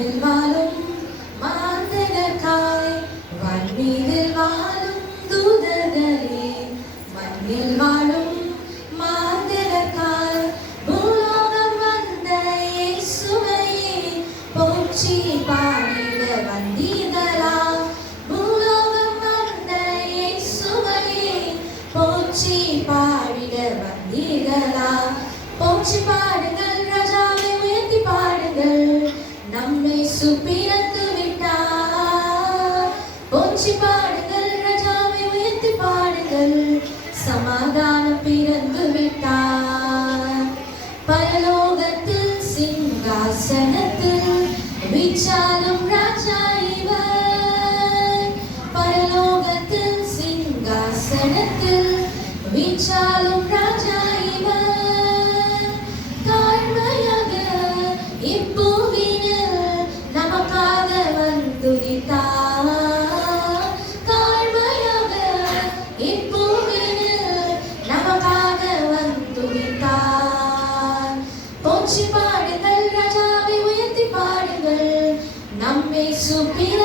மண்ணில் வாழும் மாந்தனக்காய் வான்மீதில் வாழும் தூதர்களே மண்ணில் வாழும் மாந்தனக்காய் பூலோகம் வந்த இயேசுவையே போற்றி பாடிட வந்தீர்களா பூலோகம் வந்த இயேசுவையே போற்றி பாடிட வந்தீர்களா போற்றி பாடுங்கள் ராஜாவை உயர்த்தி பாடுங்கள் நம்மை சுப்பிரத்து விட்டார் போற்றி பாடுங்கள் ராஜாவை உயர்த்தி பாடுங்கள் சமாதானம் பிறந்து விட்டார் பரலோகத்தில் சிங்காசனத்தில் வீச்சாலும் ராஜா இவர் பரலோகத்தில் சிங்காசனத்தில் வீச்சாலும் ராஜா இவர் தாழ்மையாக இப்பூவினில் நமக்காக வந்துதித்தார் தாழ்மையாக இப்பூவினில் நமக்காக வந்துதித்தார் போற்றி பாடுங்கள் ராஜாவை உயர்த்தி பாடுங்கள் நம்மை சுப்பிர